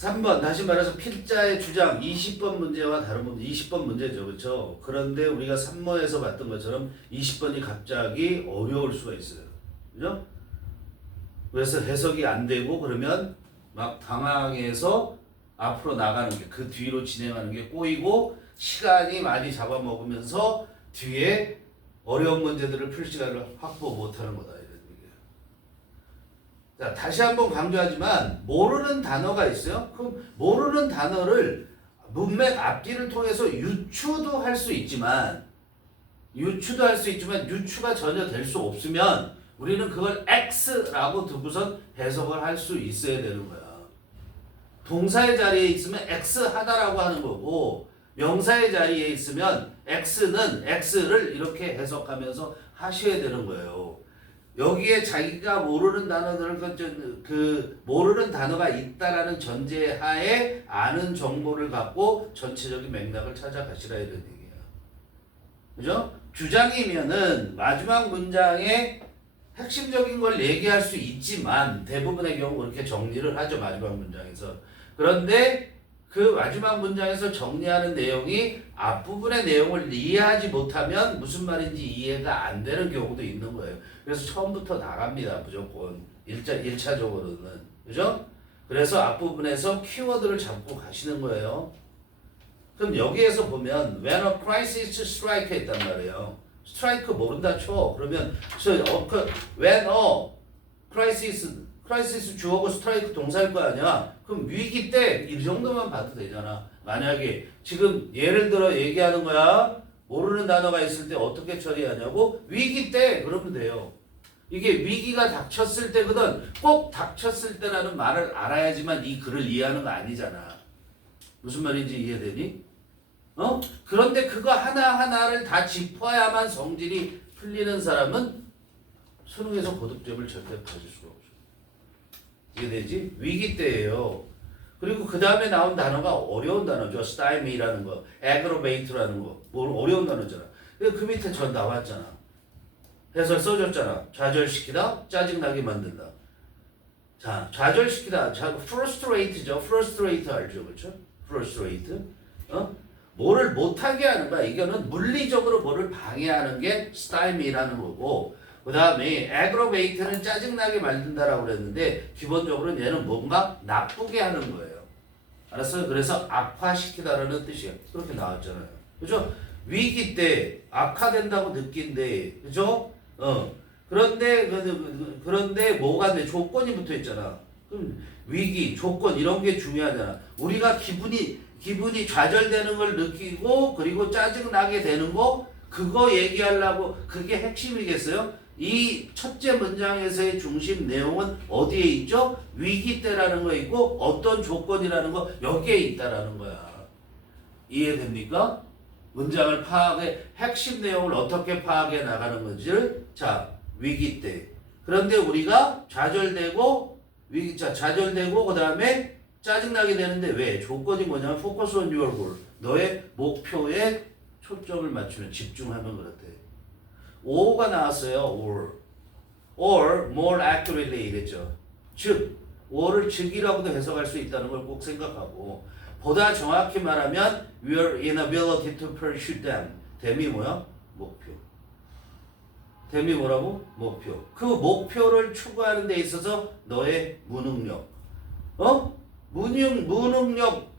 3번 다시 말해서 필자의 주장 20번 문제와 다른 문제 20번 문제죠. 그렇죠? 그런데 우리가 3모에서 봤던 것처럼 20번이 갑자기 어려울 수가 있어요. 그죠? 그래서 해석이 안 되고 그러면 막 당황해서 앞으로 나가는 게 그 뒤로 진행하는 게 꼬이고 시간이 많이 잡아먹으면서 뒤에 어려운 문제들을 풀 시간을 확보 못하는 거다. 이런 얘기예요. 자, 다시 한번 강조하지만 모르는 단어가 있어요. 그럼 모르는 단어를 문맥 앞뒤를 통해서 유추도 할 수 있지만 유추가 전혀 될 수 없으면 우리는 그걸 X라고 두고선 해석을 할 수 있어야 되는 거야. 동사의 자리에 있으면 X 하다라고 하는 거고 명사의 자리에 있으면 X는 X를 이렇게 해석하면서 하셔야 되는 거예요. 여기에 자기가 모르는 단어들을 모르는 단어가 있다라는 전제하에 아는 정보를 갖고 전체적인 맥락을 찾아가시라 이런 얘기예요. 그죠? 주장이면은 마지막 문장에 핵심적인 걸 얘기할 수 있지만 대부분의 경우 그렇게 정리를 하죠. 마지막 문장에서. 그런데 그 마지막 문장에서 정리하는 내용이 앞부분의 내용을 이해하지 못하면 무슨 말인지 이해가 안 되는 경우도 있는 거예요. 그래서 처음부터 나갑니다. 무조건 1차적으로는. 그죠? 그래서 앞부분에서 키워드를 잡고 가시는 거예요. 그럼 여기에서 보면 when a crisis strike 했단 말이에요. 스트라이크 모른다 쳐. 그러면 when a crisis 주어고 스트라이크 동사일 거 아니야. 그럼 위기 때 이 정도만 봐도 되잖아. 만약에 지금 예를 들어 얘기하는 거야. 모르는 단어가 있을 때 어떻게 처리하냐고? 위기 때 그러면 돼요. 이게 위기가 닥쳤을 때거든. 꼭 닥쳤을 때라는 말을 알아야지만 이 글을 이해하는 거 아니잖아. 무슨 말인지 이해되니? 그런데 그거 하나하나를 다 짚어야만 성질이 풀리는 사람은 수능에서 고득점을 절대 가질 수가 없어. 이해되지? 위기 때예요. 그리고 그 다음에 나온 단어가 어려운 단어죠. stymi라는 거, aggravate라는 거, 뭐 어려운 단어잖아. 근데 그 밑에 전 나왔잖아. 해설 써줬잖아. 좌절시키다, 짜증나게 만든다. 자, 좌절시키다. frustrate죠. frustrate 알죠, 그렇죠? frustrate. 뭐를 못하게 하는 거야. 이거는 물리적으로 뭐를 방해하는 게 stymie라는 거고, 그 다음에 aggravate는 짜증나게 만든다라고 그랬는데 기본적으로 얘는 뭔가 나쁘게 하는 거예요. 알았어요? 그래서 악화시키다라는 뜻이에요. 그렇게 나왔잖아요. 그죠? 위기 때 악화된다고 느낀대. 그죠? 그런데 뭐가 돼? 조건이 붙어 있잖아. 그럼 위기, 조건 이런 게 중요하잖아. 우리가 기분이 좌절되는 걸 느끼고 그리고 짜증나게 되는 거 그거 얘기하려고 그게 핵심이겠어요? 이 첫째 문장에서의 중심 내용은 어디에 있죠? 위기 때라는 거 있고 어떤 조건이라는 거 여기에 있다라는 거야. 이해됩니까? 문장을 핵심 내용을 어떻게 파악해 나가는 건지를 위기 때. 그런데 우리가 좌절되고 그 다음에 짜증나게 되는데 왜? 조건이 뭐냐면 focus on your goal. 너의 목표에 초점을 맞추는 집중하면 그렇대. or가 나왔어요. or more accurately 이랬죠. 즉 or를 즉이라고도 해석할 수 있다는 걸 꼭 생각하고 보다 정확히 말하면 your inability to pursue them. 댐이 뭐야? 목표. 댐이 뭐라고? 목표. 그 목표를 추구하는 데 있어서 너의 무능력. 무능력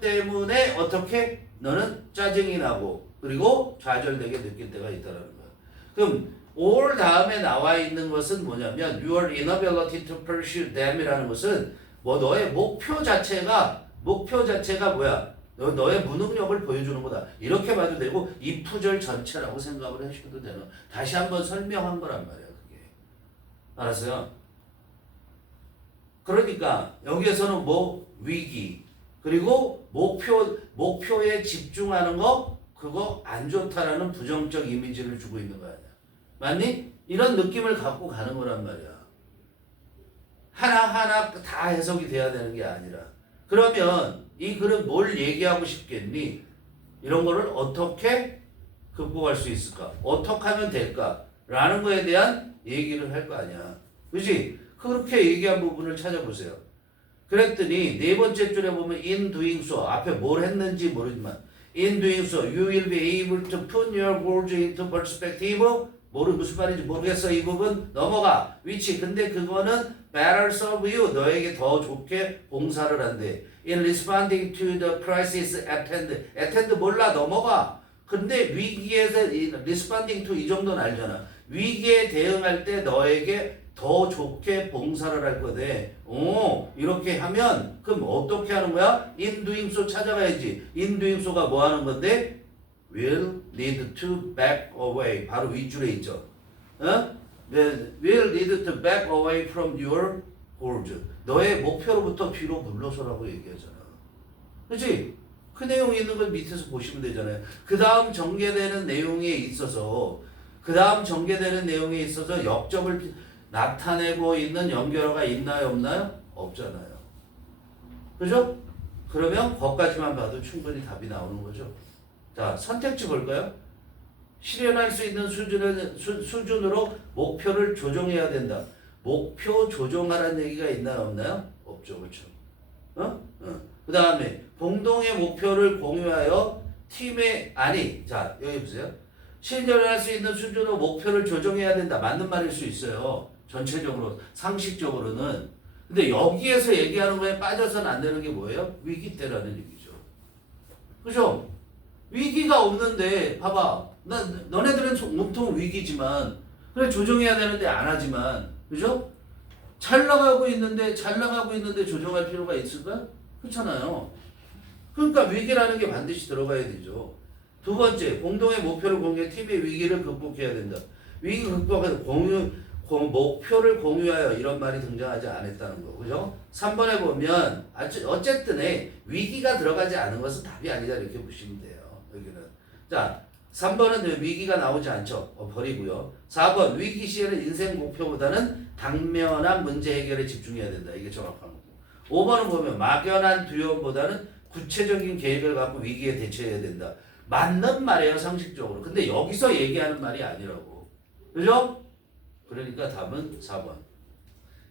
때문에 어떻게 너는 짜증이 나고 그리고 좌절되게 느낄 때가 있다는 거야. 그럼 or 다음에 나와 있는 것은 뭐냐면 your inability to pursue them이라는 것은 너의 목표 자체가 뭐야? 너의 무능력을 보여주는 거다. 이렇게 봐도 되고 이 구절 전체라고 생각을 하셔도 되는. 다시 한번 설명한 거란 말이야. 그게. 알았어요? 그러니까 여기에서는 위기 그리고 목표에 집중하는 거 그거 안 좋다라는 부정적 이미지를 주고 있는 거 아니야. 맞니? 이런 느낌을 갖고 가는 거란 말이야. 하나하나 다 해석이 돼야 되는 게 아니라. 그러면 이 글은 뭘 얘기하고 싶겠니? 이런 거를 어떻게 극복할 수 있을까? 어떻게 하면 될까? 라는 거에 대한 얘기를 할 거 아니야. 그렇지? 그렇게 얘기한 부분을 찾아보세요. 그랬더니 네 번째 줄에 보면 in doing so 앞에 뭘 했는지 모르지만 in doing so you will be able to put your goals into perspective. 무슨 말인지 모르겠어. 이 부분 넘어가. which 근데 그거는 better serve you 너에게 더 좋게 봉사를 한대. in responding to the crisis at hand. at hand 몰라 넘어가. 근데 위기에서 responding to 이 정도는 알잖아. 위기에 대응할 때 너에게 더 좋게 봉사를 할 거대. 오, 이렇게 하면 그럼 어떻게 하는 거야? in doing so 찾아가야지. in doing so가 뭐 하는 건데? will need to back away. 바로 윗줄에 있죠. 어? will need to back away from your goals. 너의 목표로부터 뒤로 물러서라고 얘기하잖아. 그렇지? 그 내용이 있는 걸 밑에서 보시면 되잖아요. 그 다음 전개되는 내용에 있어서 역점을 나타내고 있는 연결어가 있나요, 없나요? 없잖아요. 그죠? 그러면 거기까지만 봐도 충분히 답이 나오는 거죠. 자, 선택지 볼까요? 실현할 수 있는 수준으로 목표를 조정해야 된다. 목표 조정하라는 얘기가 있나요, 없나요? 없죠, 그렇죠? 그 다음에 공동의 목표를 공유하여 팀의 자 여기 보세요. 실현할 수 있는 수준으로 목표를 조정해야 된다. 맞는 말일 수 있어요. 전체적으로 상식적으로는. 근데 여기에서 얘기하는 거에 빠져서는 안 되는 게 뭐예요? 위기 때라는 얘기죠. 그죠? 위기가 없는데 봐봐. 너네들은 온통 위기지만 그래 조정해야 되는데 안 하지만 그죠? 잘 나가고 있는데 조정할 필요가 있을까? 그렇잖아요. 그러니까 위기라는 게 반드시 들어가야 되죠. 두 번째, 공동의 목표를 공유해 팀의 위기를 극복해야 된다. 위기 극복해서 목표를 공유하여 이런 말이 등장하지 않았다는 거. 그죠? 3번에 보면 어쨌든 위기가 들어가지 않은 것은 답이 아니다 이렇게 보시면 돼요. 여기는. 자, 3번은 위기가 나오지 않죠. 버리고요. 4번 위기 시에는 인생 목표보다는 당면한 문제 해결에 집중해야 된다. 이게 정확한 거고. 5번은 보면 막연한 두려움보다는 구체적인 계획을 갖고 위기에 대처해야 된다. 맞는 말이에요, 상식적으로. 근데 여기서 얘기하는 말이 아니라고. 그죠? 그러니까 답은 4번.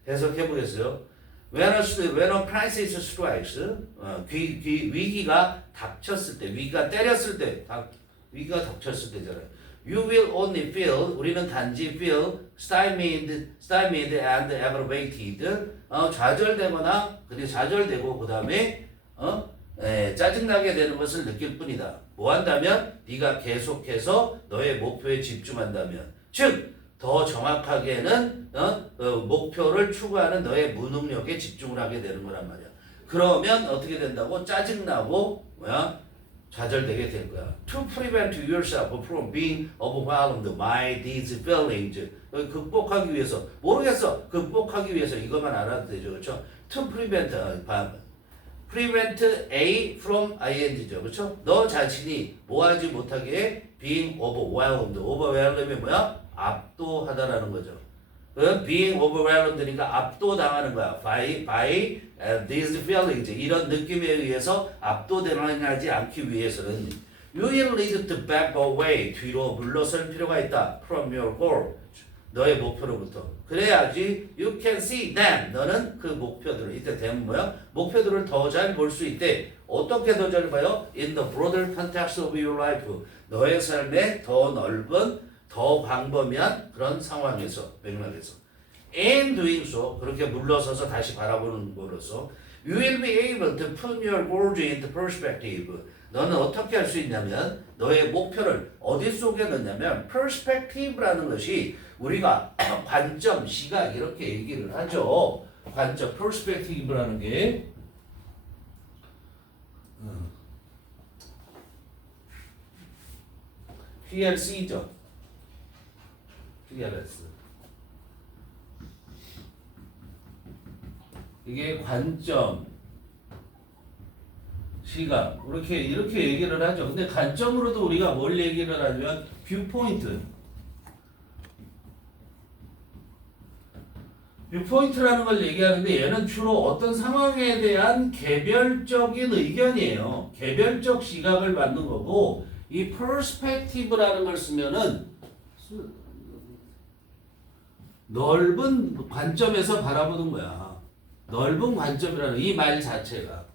해석해 보겠어요. When a crisis strikes, 위기가 닥쳤을 때, 위기가 때렸을 때, 위기가 닥쳤을 때잖아요. You will only feel, 우리는 단지 feel stymied and aggravated, 좌절되거나, 좌절되고 그 다음에 짜증나게 되는 것을 느낄 뿐이다. 뭐 한다면? 네가 계속해서 너의 목표에 집중한다면, 즉 더 정확하게는 목표를 추구하는 너의 무능력에 집중을 하게 되는 거란 말이야. 그러면 어떻게 된다고? 짜증나고 좌절되게 될 거야. To prevent yourself from being overwhelmed by these feelings. 극복하기 위해서 모르겠어. 극복하기 위해서 이것만 알아도 되죠, 그렇죠? To prevent A from ing죠, 그렇죠? 너 자신이 뭐하지 못하게 being overwhelmed. overwhelm이 뭐야? 압도하다라는 거죠. being overwhelmed니까 압도당하는 거야. by these feelings. 이런 느낌에 의해서 압도당하지 않기 위해서는 you will need to back away. 뒤로 물러설 필요가 있다. from your goal. 너의 목표로부터. 그래야지 you can see them. 너는 그 목표들을, 이때 them 뭐야? 목표들을 더 잘 볼 수 있대. 어떻게 더 잘 봐요? in the broader context of your life. 너의 삶의 더 넓은 더 광범위한 그런 상황에서, 맥락에서. And doing so, 그렇게 물러서서 다시 바라보는 거로서 you will be able to put your goals into perspective. 너는 어떻게 할 수 있냐면 너의 목표를 어디 속에 넣냐면 perspective라는 것이 우리가 관점, 시각 이렇게 얘기를 하죠. 관점, perspective라는 게 PLC죠. PLS. 이게 관점, 시각 이렇게 얘기를 하죠. 근데 관점으로도 우리가 뭘 얘기를 하냐면 뷰포인트. 뷰포인트라는 걸 얘기하는데 얘는 주로 어떤 상황에 대한 개별적인 의견이에요. 개별적 시각을 받는 거고 이 perspective라는 걸 쓰면은 넓은 관점에서 바라보는 거야. 넓은 관점이라는 이 말 자체가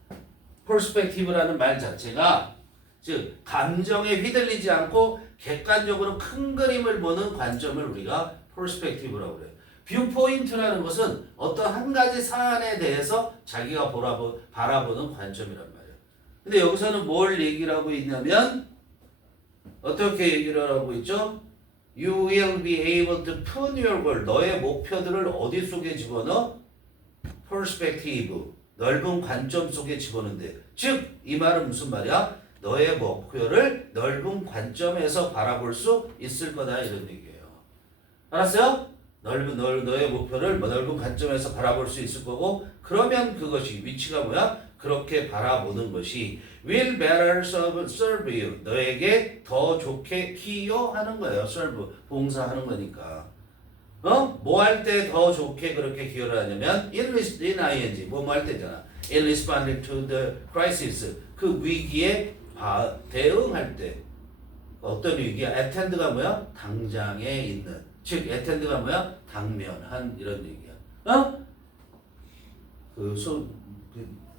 perspective라는 말 자체가 즉 감정에 휘둘리지 않고 객관적으로 큰 그림을 보는 관점을 우리가 perspective라고 그래요. 뷰포인트라는 것은 어떤 한 가지 사안에 대해서 자기가 바라보는 관점이란 말이에요. 근데 여기서는 뭘 얘기를 하고 있냐면 어떻게 얘기를 하고 있죠? You will be able to put your goal. 너의 목표들을 어디 속에 집어넣어? perspective. 넓은 관점 속에 집어넣는데. 즉, 이 말은 무슨 말이야? 너의 목표를 넓은 관점에서 바라볼 수 있을 거다 이런 얘기예요. 알았어요? 너의 목표를 넓은 관점에서 바라볼 수 있을 거고 그러면 그것이 위치가 뭐야? 그렇게 바라보는 것이 will better serve you. 너에게 더 좋게 기여하는 거예요. serve, 봉사하는 거니까. 뭐 할 때 더 좋게 그렇게 기여를 하냐면 in ing, 뭐 할 때잖아. in responding to the crisis. 그 위기에 대응할 때 어떤 위기야? attend가 뭐야? 당장에 있는. 즉 attend가 뭐야? 당면한 이런 얘기야. 그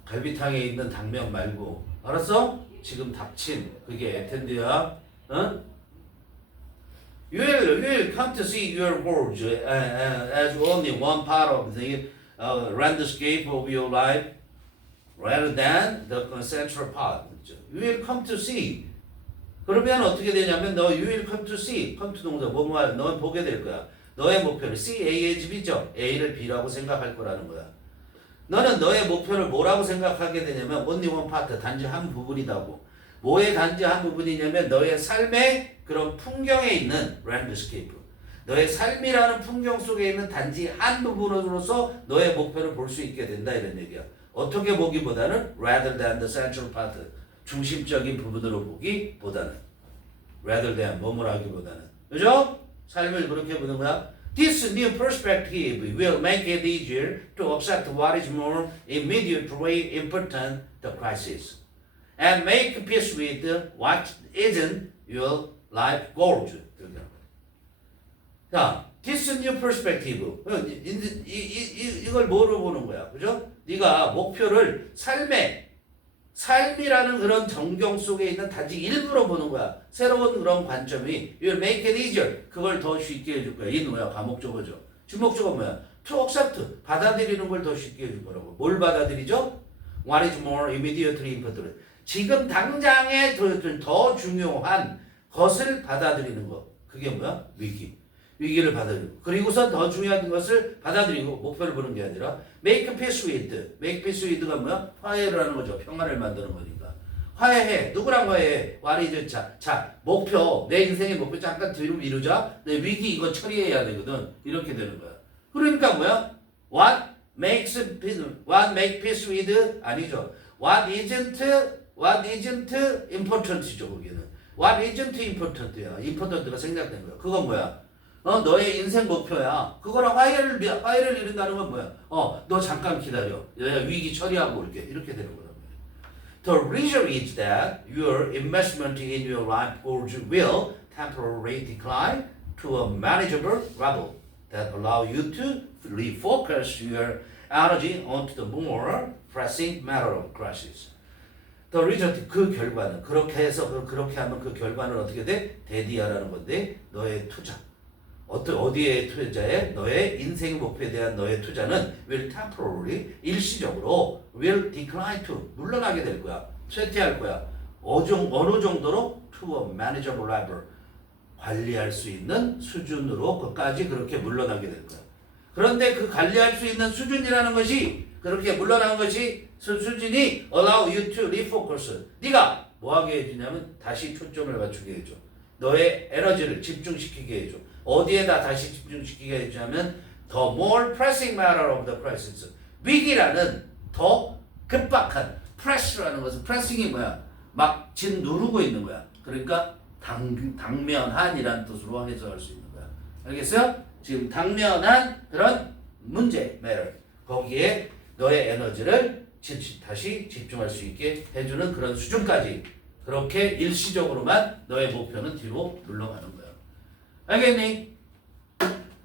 갈비탕에 있는 당면 말고 알았어? 지금 닥친 그게 attend야. You will come to see your goals as only one part of the landscape of your life rather than the central part. You will come to see. 그러면 어떻게 되냐면 you will come to see. come to 동사 너는 보게 될 거야. 너의 목표를 C, A의 집이죠. A를 B라고 생각할 거라는 거야. 너는 너의 목표를 뭐라고 생각하게 되냐면 only one part, 단지 한 부분이다고. 뭐의 단지 한 부분이냐면 너의 삶의 그런 풍경에 있는 랜드스케이프. 너의 삶이라는 풍경 속에 있는 단지 한 부분으로서 너의 목표를 볼 수 있게 된다 이런 얘기야. 어떻게 보기보다는 rather than the central part. 중심적인 부분으로 보기보다는 rather than 뭐라기보다는. 그죠? 삶을 그렇게 보는 거야. This new perspective will make it easier to accept what is more immediately important, the crisis, and make peace with what isn't your life goals. 자, this new perspective. 이걸 뭐로 보는 거야? 그죠? 네가 목표를 삶이라는 그런 정경 속에 있는 단지 일부러 보는 거야. 새로운 그런 관점이 will make it easier. 그걸 더 쉽게 해줄 거야. 이 뭐야? 과목적어죠. 주목적어 뭐야? to accept. 받아들이는 걸 더 쉽게 해줄 거라고. 뭘 받아들이죠? What is more immediately important. 지금 당장에 더 중요한 것을 받아들이는 거. 그게 뭐야? 위기를 받아들이고 그리고서 더 중요한 것을 받아들이고 목표를 보는 게 아니라 make peace with. make peace with가 뭐야? 화해를 하는 거죠. 평화를 만드는 거니까. 화해해. 누구랑 화해해? 자, 목표. 내 인생의 목표 잠깐 뒤로 미루자. 내 위기 이거 처리해야 되거든. 이렇게 되는 거야. 그러니까 뭐야? What make peace with? 아니죠. What isn't important이죠. 거기는. What isn't important야. important가 생략된 거야. 그건 뭐야? 너의 인생 목표야. 그거랑 화해를 이룬다는 건 뭐야? 너 잠깐 기다려. 위기 처리하고 올게. 이렇게 되는 거란 말이야. The reason is that your investment in your life goals will temporarily decline to a manageable level that allow you to refocus your energy onto the more pressing matter of crisis. The result, 그 결과는 그렇게 해서 그렇게 하면 그 결과는 어떻게 돼? 대디아라는 건데 너의 투자. 어디에 투자해? 너의 인생 목표에 대한 너의 투자는 will temporarily 일시적으로 will decline to 물러나게 될 거야. 쇠퇴할 거야. 어느 정도로 to a manageable level 관리할 수 있는 수준으로 끝까지 그렇게 물러나게 될 거야. 그런데 그 관리할 수 있는 수준이라는 것이 그렇게 물러나는 것이 수준이 allow you to refocus. 네가 뭐하게 해주냐면 다시 초점을 맞추게 해줘. 너의 에너지를 집중시키게 해줘. 어디에다 다시 집중시키게 해주냐면 the more pressing matter of the crisis. 위기라는 더 급박한 pressure라는 것은 pressing이 뭐야? 막 짓누르고 있는 거야. 그러니까 당면한이라는 뜻으로 해석할 수 있는 거야. 알겠어요? 지금 당면한 그런 문제, matter. 거기에 너의 에너지를 다시 집중할 수 있게 해주는 그런 수준까지 그렇게 일시적으로만 너의 목표는 뒤로 물러가는 거야. 알겠니?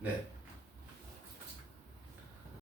네.